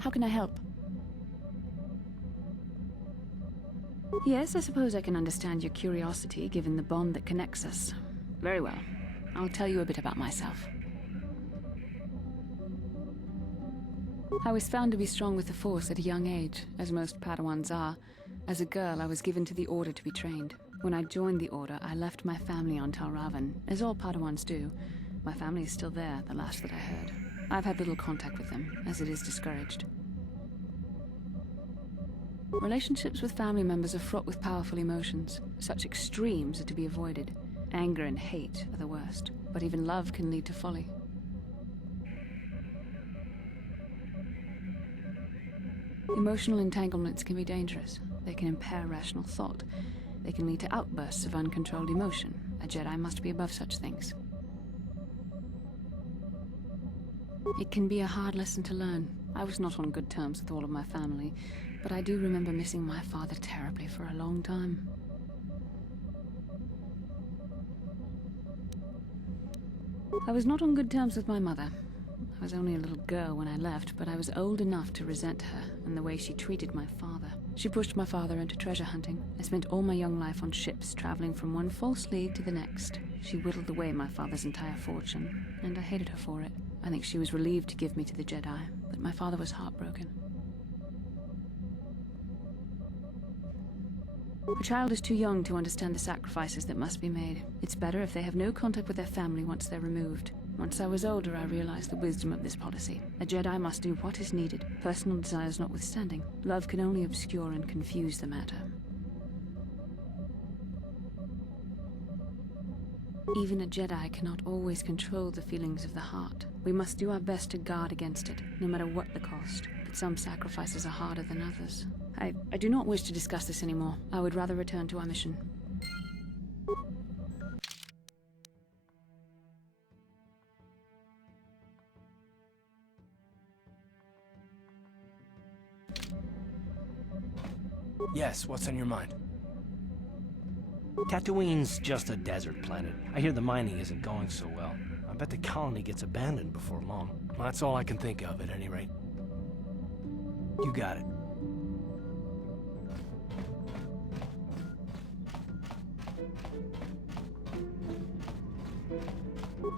How can I help? Yes, I suppose I can understand your curiosity, given the bond that connects us. Very well. I'll tell you a bit about myself. I was found to be strong with the Force at a young age, as most Padawans are. As a girl, I was given to the Order to be trained. When I joined the Order, I left my family on Tal Ravan, as all Padawans do. My family is still there, the last that I heard. I've had little contact with them, as it is discouraged. Relationships with family members are fraught with powerful emotions. Such extremes are to be avoided. Anger and hate are the worst, but even love can lead to folly. Emotional entanglements can be dangerous. They can impair rational thought. They can lead to outbursts of uncontrolled emotion. A Jedi must be above such things. It can be a hard lesson to learn. I was not on good terms with all of my family, but I do remember missing my father terribly for a long time. I was not on good terms with my mother. I was only a little girl when I left, but I was old enough to resent her and the way she treated my father. She pushed my father into treasure hunting. I spent all my young life on ships, traveling from one false lead to the next. She whittled away my father's entire fortune, and I hated her for it. I think she was relieved to give me to the Jedi, but my father was heartbroken. A child is too young to understand the sacrifices that must be made. It's better if they have no contact with their family once they're removed. Once I was older, I realized the wisdom of this policy. A Jedi must do what is needed, personal desires notwithstanding. Love can only obscure and confuse the matter. Even a Jedi cannot always control the feelings of the heart. We must do our best to guard against it, no matter what the cost. But some sacrifices are harder than others. I do not wish to discuss this anymore. I would rather return to our mission. Yes, what's on your mind? Tatooine's just a desert planet. I hear the mining isn't going so well. I bet the colony gets abandoned before long. Well, that's all I can think of, at any rate. You got it.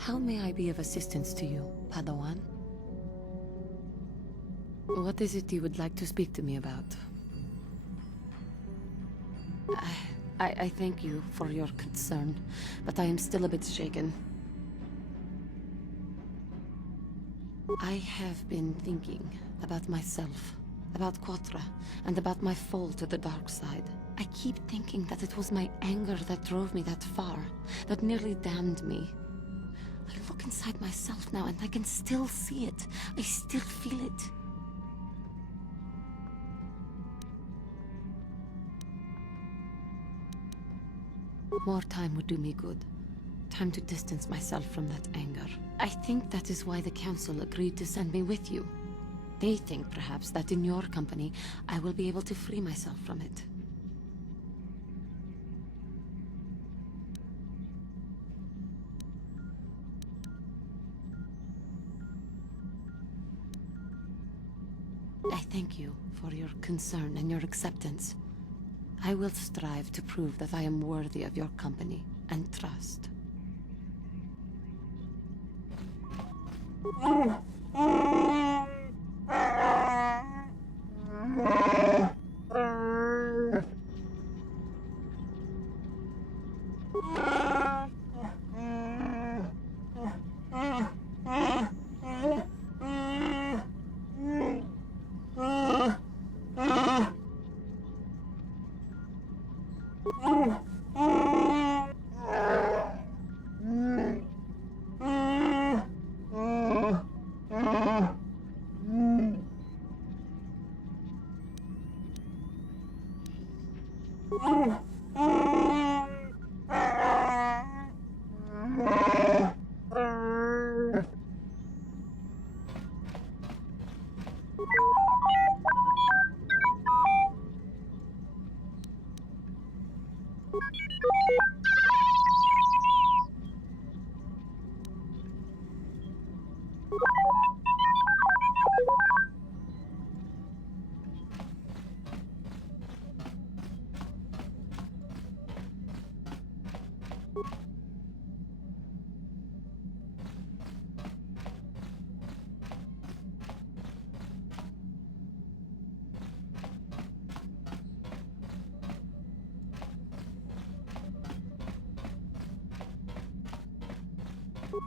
How may I be of assistance to you, Padawan? What is it you would like to speak to me about? I thank you for your concern, but I am still a bit shaken. I have been thinking about myself, about Quatra, and about my fall to the dark side. I keep thinking that it was my anger that drove me that far, that nearly damned me. I look inside myself now and I can still see it. I still feel it. More time would do me good. Time to distance myself from that anger. I think that is why the Council agreed to send me with you. They think, perhaps, that in your company, I will be able to free myself from it. I thank you for your concern and your acceptance. I will strive to prove that I am worthy of your company and trust.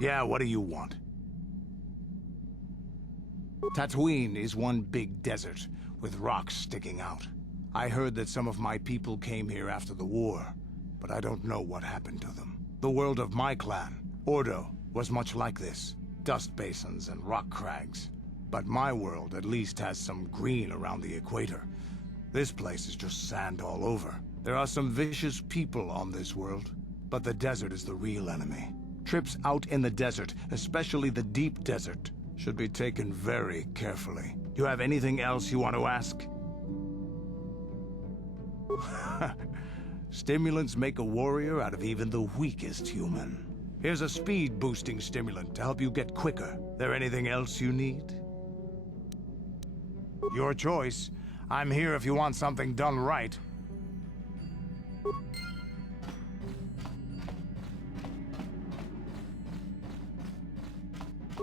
Yeah, what do you want? Tatooine is one big desert, with rocks sticking out. I heard that some of my people came here after the war, but I don't know what happened to them. The world of my clan, Ordo, was much like this. Dust basins and rock crags. But my world at least has some green around the equator. This place is just sand all over. There are some vicious people on this world, but the desert is the real enemy. Trips out in the desert, especially the deep desert, should be taken very carefully. Do you have anything else you want to ask? Stimulants make a warrior out of even the weakest human. Here's a speed-boosting stimulant to help you get quicker. There anything else you need? Your choice. I'm here if you want something done right.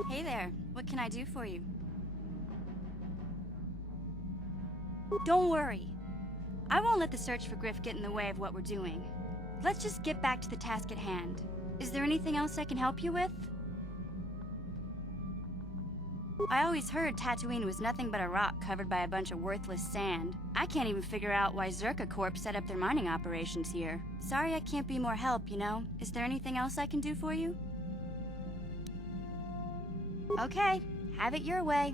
Hey there, what can I do for you? Don't worry. I won't let the search for Griff get in the way of what we're doing. Let's just get back to the task at hand. Is there anything else I can help you with? I always heard Tatooine was nothing but a rock covered by a bunch of worthless sand. I can't even figure out why Czerka Corp set up their mining operations here. Sorry I can't be more help, you know? Is there anything else I can do for you? Okay, have it your way.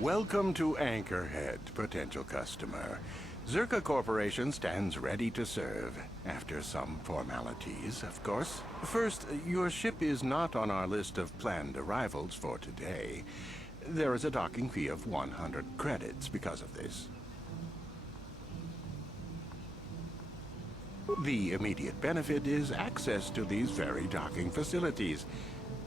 Welcome to Anchorhead, potential customer. Czerka Corporation stands ready to serve, after some formalities, of course. First, your ship is not on our list of planned arrivals for today. There is a docking fee of 100 credits because of this. The immediate benefit is access to these very docking facilities.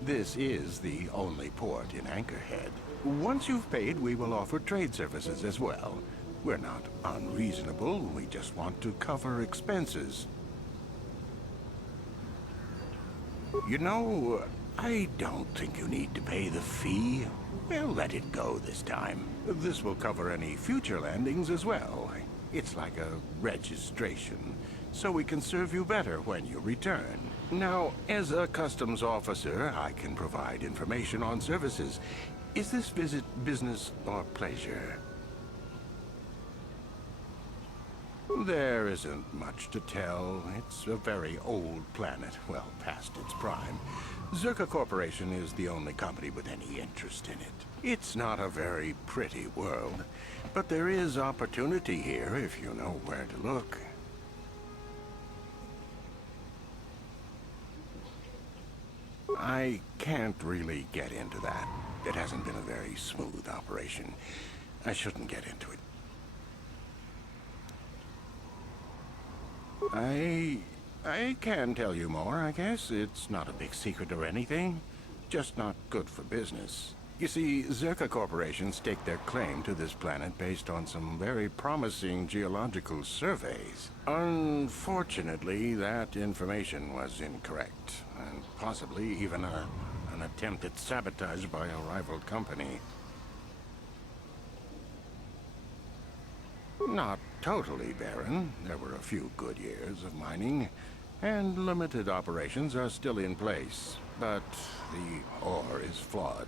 This is the only port in Anchorhead. Once you've paid, we will offer trade services as well. We're not unreasonable, we just want to cover expenses. You know, I don't think you need to pay the fee. We'll let it go this time. This will cover any future landings as well. It's like a registration, so we can serve you better when you return. Now, as a customs officer, I can provide information on services. Is this visit business or pleasure? There isn't much to tell. It's a very old planet, well past its prime. Czerka Corporation is the only company with any interest in it. It's not a very pretty world, but there is opportunity here if you know where to look. I can't really get into that. It hasn't been a very smooth operation. I shouldn't get into it. I can tell you more, I guess. It's not a big secret or anything. Just not good for business. You see, Czerka Corporation staked their claim to this planet based on some very promising geological surveys. Unfortunately, that information was incorrect, and possibly even an attempt at sabotage by a rival company. Not totally barren. There were a few good years of mining, and limited operations are still in place. But the ore is flawed.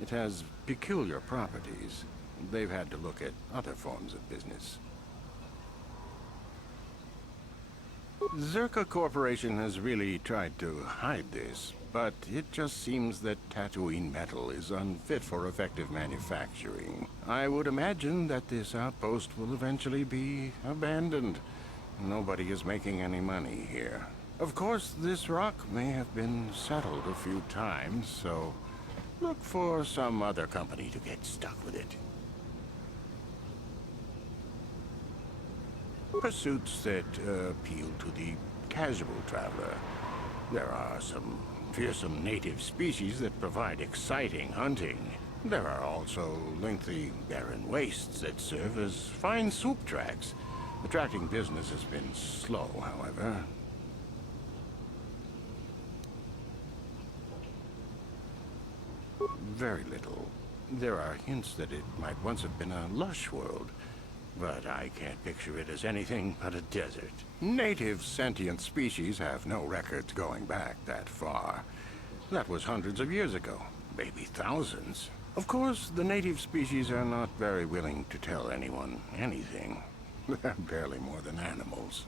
It has peculiar properties. They've had to look at other forms of business. Czerka Corporation has really tried to hide this, but it just seems that Tatooine metal is unfit for effective manufacturing. I would imagine that this outpost will eventually be abandoned. Nobody is making any money here. Of course, this rock may have been settled a few times, so look for some other company to get stuck with it. Pursuits that appeal to the casual traveler. There are some fearsome native species that provide exciting hunting. There are also lengthy, barren wastes that serve as fine soup tracks. Attracting business has been slow, however. Very little. There are hints that it might once have been a lush world, but I can't picture it as anything but a desert. Native sentient species have no records going back that far. That was hundreds of years ago, maybe thousands. Of course, the native species are not very willing to tell anyone anything. They're barely more than animals.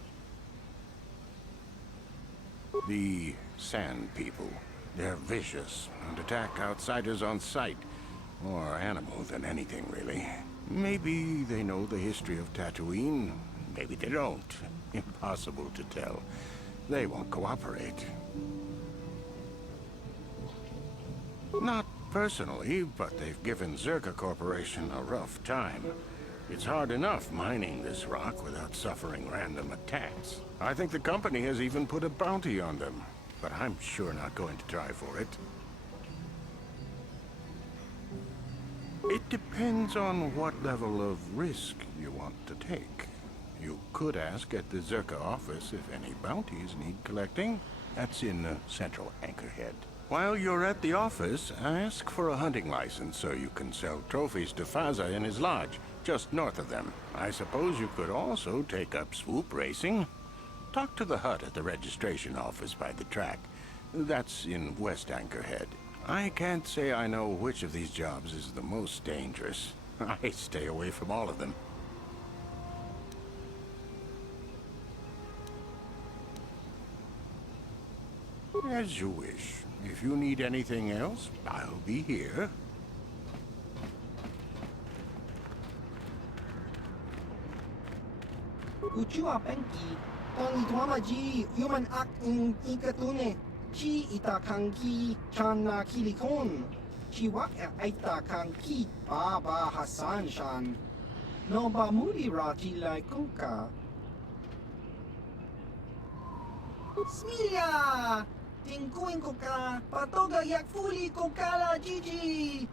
The Sand people. They're vicious and attack outsiders on sight. More animal than anything, really. Maybe they know the history of Tatooine. Maybe they don't. Impossible to tell. They won't cooperate. Not personally, but they've given Czerka Corporation a rough time. It's hard enough mining this rock without suffering random attacks. I think the company has even put a bounty on them, but I'm sure not going to try for it. It depends on what level of risk you want to take. You could ask at the Czerka office if any bounties need collecting. That's in Central Anchorhead. While you're at the office, ask for a hunting license so you can sell trophies to Faza in his lodge, just north of them. I suppose you could also take up swoop racing. Talk to the hut at the registration office by the track. That's in West Anchorhead. I can't say I know which of these jobs is the most dangerous. I stay away from all of them. As you wish. If you need anything else, I'll be here. Uchua penki, tong ituamaji, human act in ikatune, chi itakanki, chana kilikon, chiwak aitakanki, baba Hassan Shan, no ba muri rati like kuka. Smilia! Tingkuin ko ka, patoga yak fuli ko kala Gigi!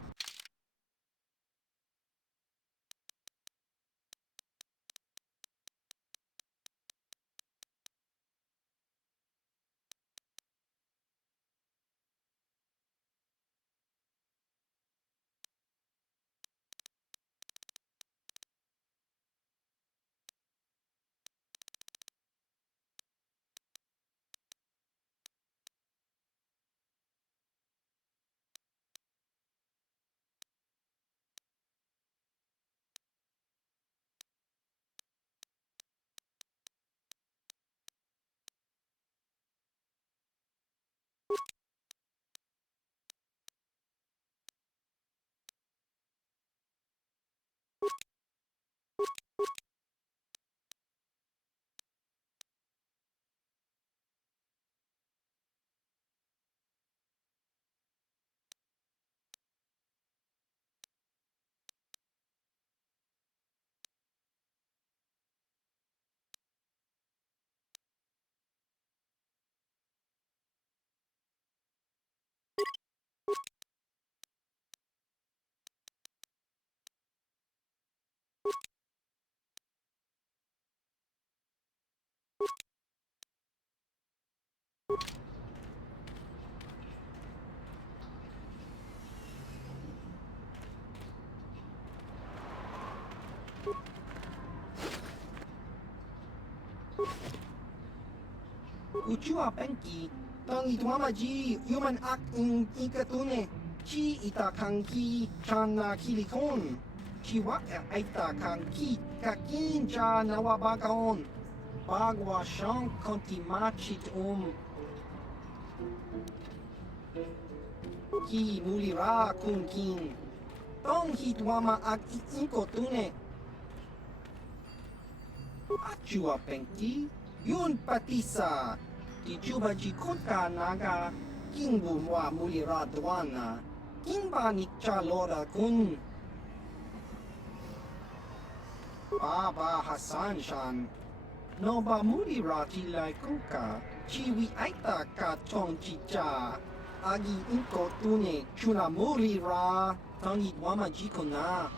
Uchua penki, tong ituamaji, human act in ikatune, chi itakanki, chana kilikon, chiwak aitakanki, kakin cha nawabagaon, bagwa shank kontimachit ki mulira kunkin, tong hitwama ag ikotune. Achua penki, yun patisa, tichuba jikutka naga, kingbu mwa mulira dwana, kingba nikcha lora kun. Baba Hassan Shan, no ba mulira tilai kuka, Chiwi aita ka chong chicha. Agi inko tune chunamuri ra. Tangi wama jikona.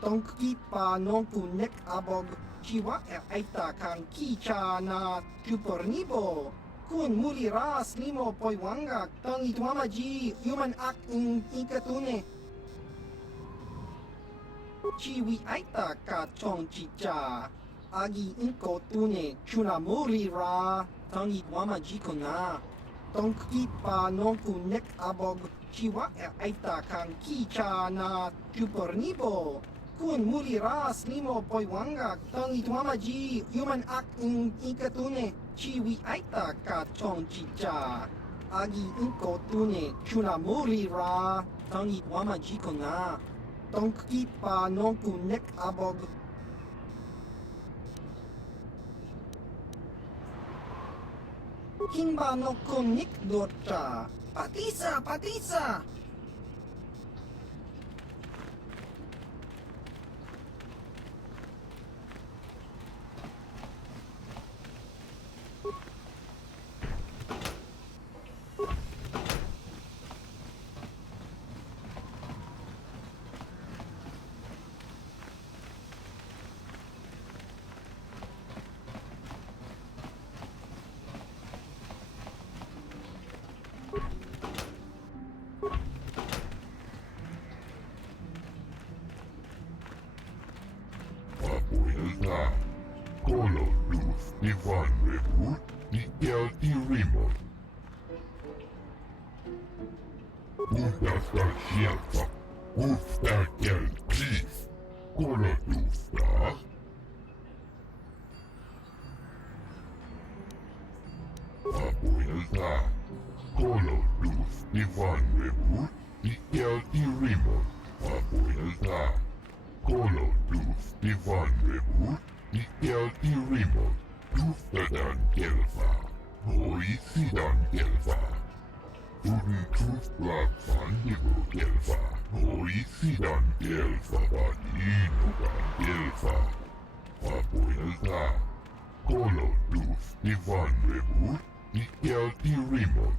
Tonki pa nonku nek abog. Chiwa aita kan kicha na chupornibo. Kun muri ra slimo poiwanga. Tangi wama ji human act in ikatune. Chiwi aita ka chong chicha. Agi inko tune chunamuri ra. Tangi wama jikona. Tonki pa nonku nek abog. Chiwa aita kan kicha na chupornibo. Kun muri ra slimo poiwanga. Tangi wama ji human act in ikatune. Chiwi aita ka chong chicha. Agi inko tune chunamuri ra. Tangi wama jikona. Tonki pa nonku nek abog. Himba no konik docha. Patisa, patisa. Abuelta, Colo Luz, Ivan Rebut, Miguel y Rimon. Punta Sierra, Gusta el Chis, Colo Luz, Abuelta, Colo Luz, Ivan Rebut, Miguel y Rimon. Abuelta, Colo Luz, Ivan Rebut, Miguel y Rimon. Dustadan Gelfa, Hoisidan Gelfa. Uden Truthblatt Fandigo Gelfa, Hoisidan Gelfa, Badinogan Gelfa. Abuelta, Colo Luz, Ivan Rebut, Miguel y Rimon.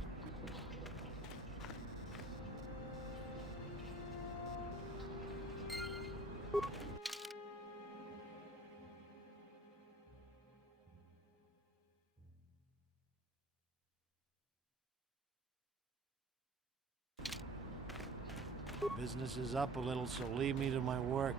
Business is up a little, so leave me to my work.